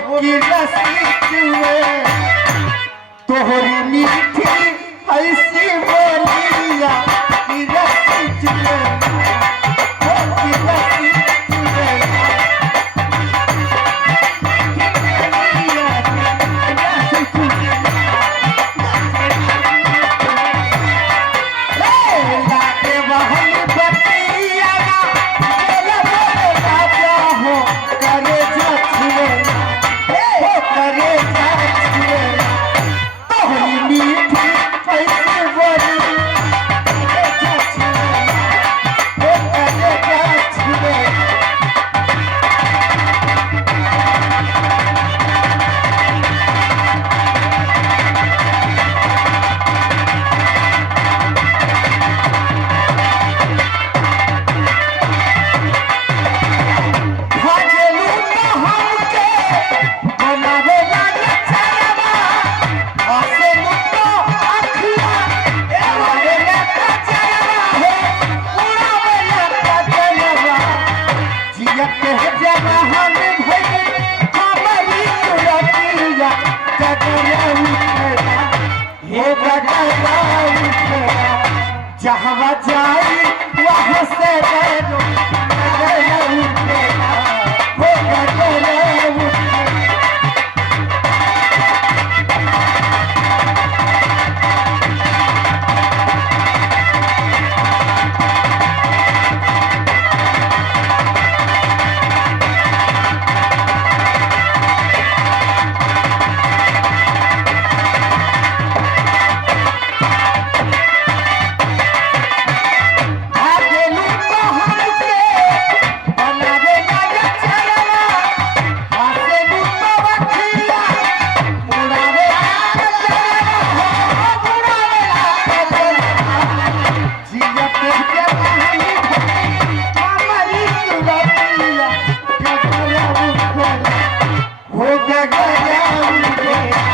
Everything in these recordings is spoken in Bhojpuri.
की रसीद में तोहरी मीठी ऐसी बोलिया की रसीद में की रसीद में लाके बहन बतिया बोला बोले राजा हो करे जाछुए हो करे जाछुए तोहरी मीठी कैसे बोली करे जाछुए हो करे जाछुए भागेलू तो हमके बनावे लागे चलवा हंसेलू तो अखिया एवारे लेका चलवा हो उड़ावे लेका चलवा जियत है जवाहन भइल हमारी सुरतिया गगरा उठेगा हे गगरा उठेगा जहाँ जाई वहाँ से डरो गगरा उठेगा हो गगरा उठेगा भागेलू तो हमके बनावे लागे चलवा हंसेलू तो अखिया उड़ावे लागे चलवा हो उड़ावे लागे चलवा जियत है कहानी हमारी सुरतिया गगरा उठेगा हो गगरा उठेगा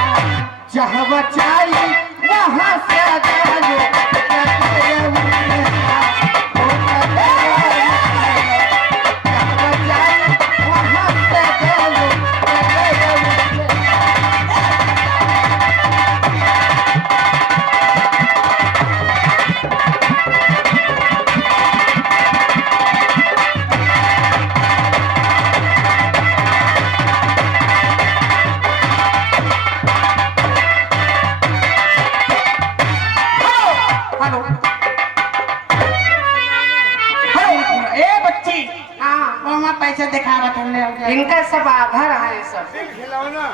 जहाँ चाही वहाँ से डालो गगरा उठेगा हो गगरा उठेगा जहाँ चाही वहाँ से डालो गगरा उठेगा हेलो हेलो ए बच्ची हाँ वो मैं पैसे दिखावत हमने इनका सब आधा रहा है सब खिलाओ ना।